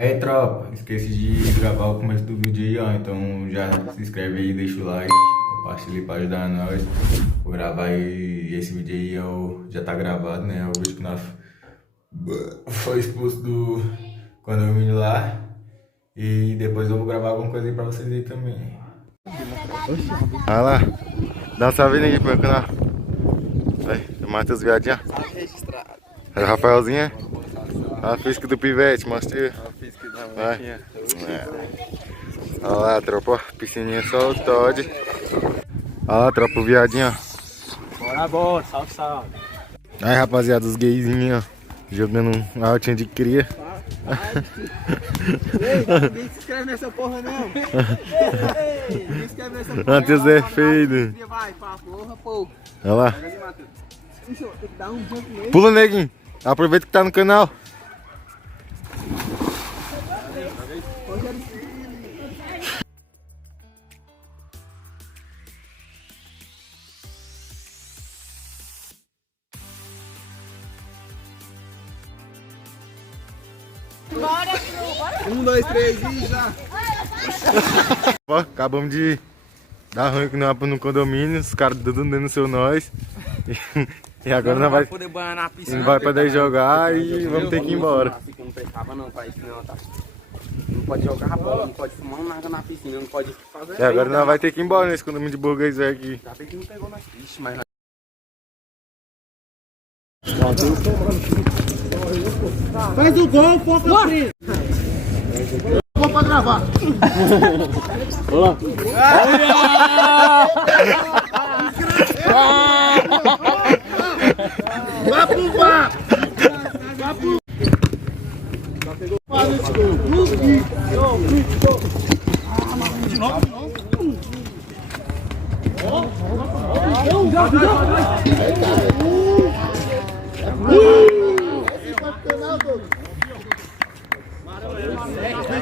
Aí, tropa, esqueci de gravar o começo do vídeo aí, ó. Então já se inscreve aí, deixa o like, compartilha pra ajudar nós. Vou gravar aí esse vídeo aí, já tá gravado, né? O vídeo que nós foi expulso do condomínio lá. E depois eu vou gravar alguma coisa aí pra vocês aí também. Olha lá, dá um salve aí pro meu canal. Aí, o Matheus Viadinha. Aí o Rafaelzinho. A física do pivete, mostrei. Vai. Olha lá, tropa, piscininha só o Todd. Olha lá, tropa, o viadinho, ó. Bora, salve, salve. Aí, rapaziada, os gayzinhos, ó. Jogando um altinho de cria. Ninguém se inscreve nessa porra, não. Ei, ninguém se inscreve nessa porra. Matheus é feio. Vai, pra porra, pô. Olha lá. Tem que dar um jump nele. Pula, neguinho. Aproveita que tá no canal. Bora, 1, 2, 3 e já. Ó, acabamos de dar ruim no condomínio. Os caras dando no seu nós. E agora não vai poder banhar na piscina. não vai poder jogar e vamos ter que ir embora. Não prestava não pra isso não, tá? Não pode jogar bola, não pode fumar nada na piscina, não pode fazer. E agora nós vai ter que ir embora nesse condomínio de burguês velho aqui. Já bem que não pegou mais. Ixi, mas... Faz o gol, foca frente. Vou pra gravar. Vai pro bar. Vai pro...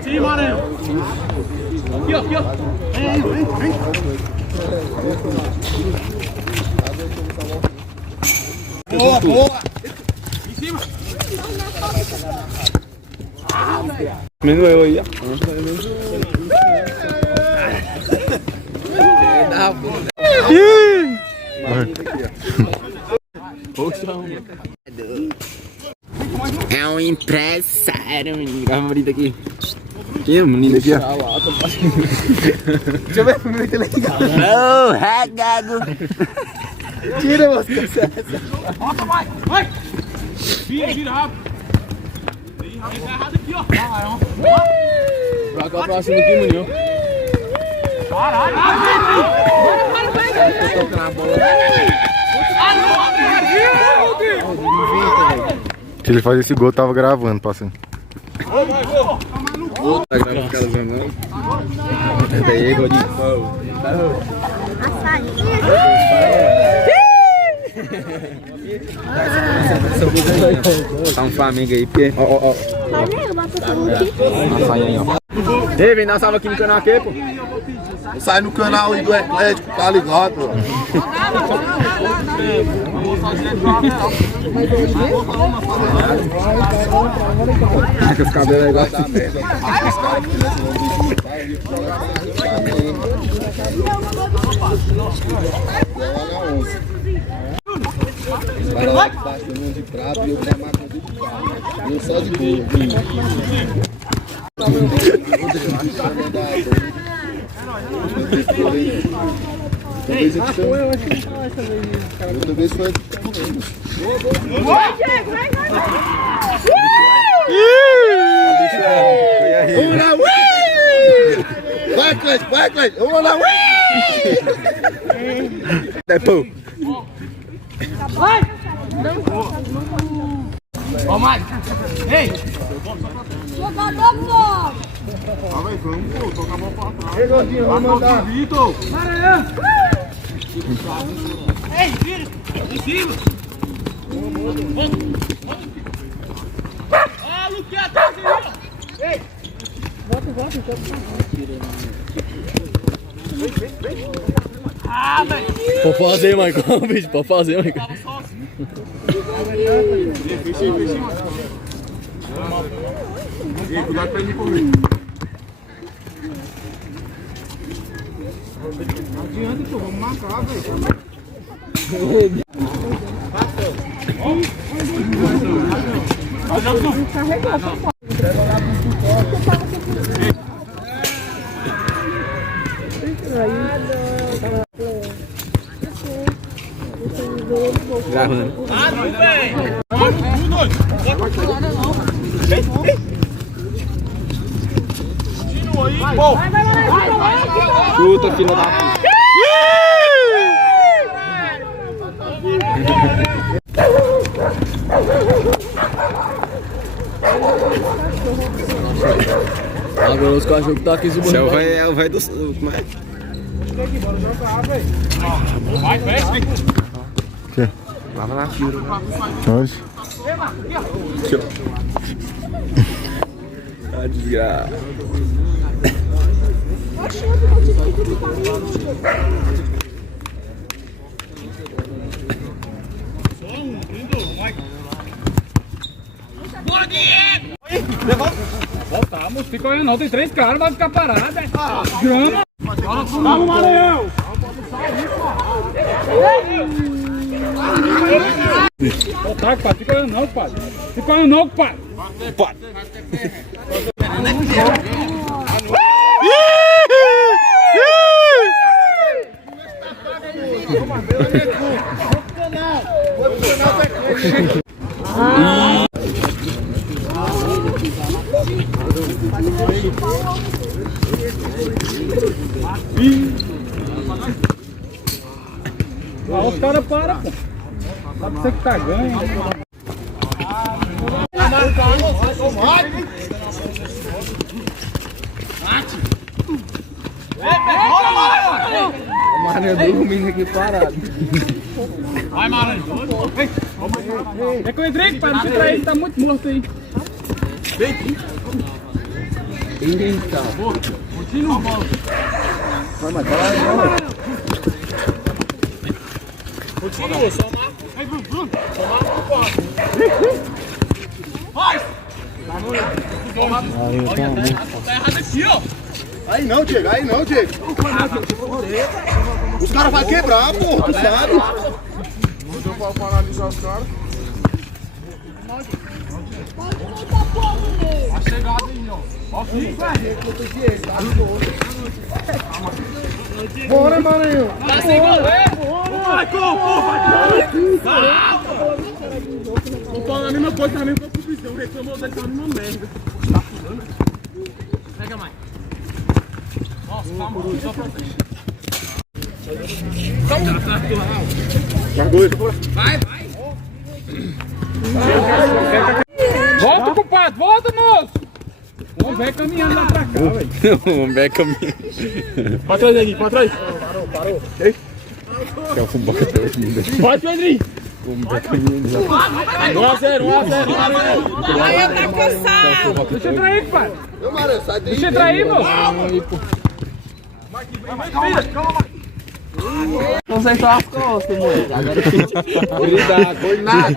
Vem, Maranhão. Aqui, ó, aqui, ó. Vem. Boa. Em cima. Menos eu aí, ó. É um empresário, menino. Grava a menina aqui. Aqui, a menina aqui, ó. Deixa eu ver a menina que legal. Ô, regago. Tira você. Volta, vai. Vira rápido. Tá errado aqui, ó. Pra cá, próximo aqui, menino. Caralho. Se ele fazer esse gol, eu tava gravando, passando. Tá gravando aquelas mãos. Daí, gol de fogo. Tá um Flamengo aí, porque... Ó. Flamengo, bota o Aí, ó. Ei, vem dar salve aqui no canal aqui, pô. Sai no canal aí do Atlético, tá ligado? Com os cabelos aí igual da merda. Vai lá debaixo do mundo de prato e eu vou amar com tudo de carro. Eu só de boa. Outra vez foi. Vai, Diego, vai. Vamos lá, ui! Vai, Cleiton, vamos lá, ui! Depois. Vai! Ó, Mike! Ei! Jogador, pô! Ei, Gordinho, vamos mandar! Vitor! Maranhão! Ei, vira! Em cima! Ó, Luquinha, tá aqui! Ei! Volta, então. Vem! Ah, velho! Pode fazer, Michael, bicho, pode fazer, Michael. Tava sozinho. Cuidado pra ele correr. Não adianta, pô, vamos marcar, velho. Gravando. Chuta, filha da puta. Agora os cachorros que tá aqui Esse é o velho do... Como é? Lava na fila. Hoje. Ah, desgraça. Voltamos, fica olhando não, tem 3 caras, vai ficar parado, né? Grama! Vamos, Maranhão! Voltar, pai, fica olhando não, pai. Fica olhando não, pai. Os caras param, pô. Sabe você que tá ganho. O Maranhão dormindo aqui parado. Vai, Maranhão. É que eu entrei, pai, não se trair, tá muito morto aí. Eita. Continua a bola. Vai, mas vai lá, Continua, só marca. Vai, Bruno. Só marca o quarto. Vai! Tá errado aqui, ó. Aí não, Diego, aí não, Diego. Os caras vão quebrar, pô, tu sabe? Não deu pra paralisar os caras. A chegada aí, ó. Ó, filho. Bora, Maranhão. Tá sem goleiro. Vai, pô, vai. Tô falando a mesma coisa também pra subvisão. Reclamou dele, tá a mesma merda. Tá fudendo. Pega mais. Nossa, calma, só pra frente. Vai, vai. Volta, compadre, volta, moço. Vamos ver caminhando lá pra cá, velho. Vamos ver caminho. Pra trás, Pedrinho, pra trás. Parou. Que é o fubá até hoje ainda. Vai, Pedrinho. Vamos ver caminho já. 1x0, 1x0. Ai, eu tá cansado. Deixa eu trair, compadre. Meu Maranhão, sai daí. Deixa eu trair, pô. Consertou as costas, moleque. Agora Cuidado, foi nada.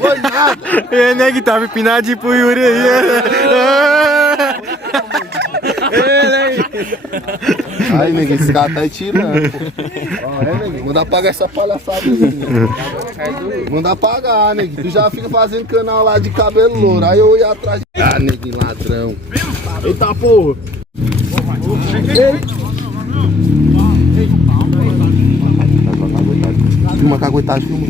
Foi nada. É, né, que tava empinadinho pro Yuri aí. Aí, neguinho, esse cara tá aí tirando, pô. Ó, neguinho, manda apagar essa palhaçada aí, neguinho. Manda apagar, neguinho. Tu já fica fazendo canal lá de cabelo louro. Aí eu ia atrás de... Ah, neguinho, ladrão. Eita, porra. Filma, caguetagem, filma.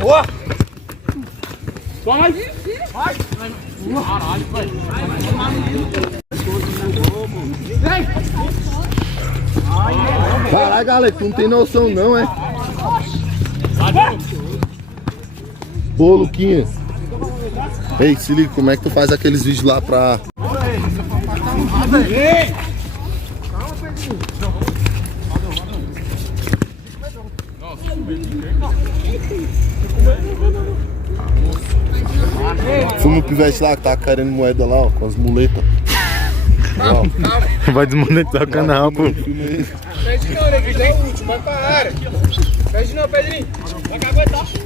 Boa! Vai! Vai! Caralho, vai! Caralho, galera, tu não tem noção não, é? Pô, Luquinha. Ei, se liga, como é que tu faz aqueles vídeos lá pra... Fuma o pivete lá que tá querendo moeda lá, ó, com as muletas. Vai desmonetizar o canal, pô. Filma ele. Vai pra área. Pede não, Pedrinho. Vai que aguentar.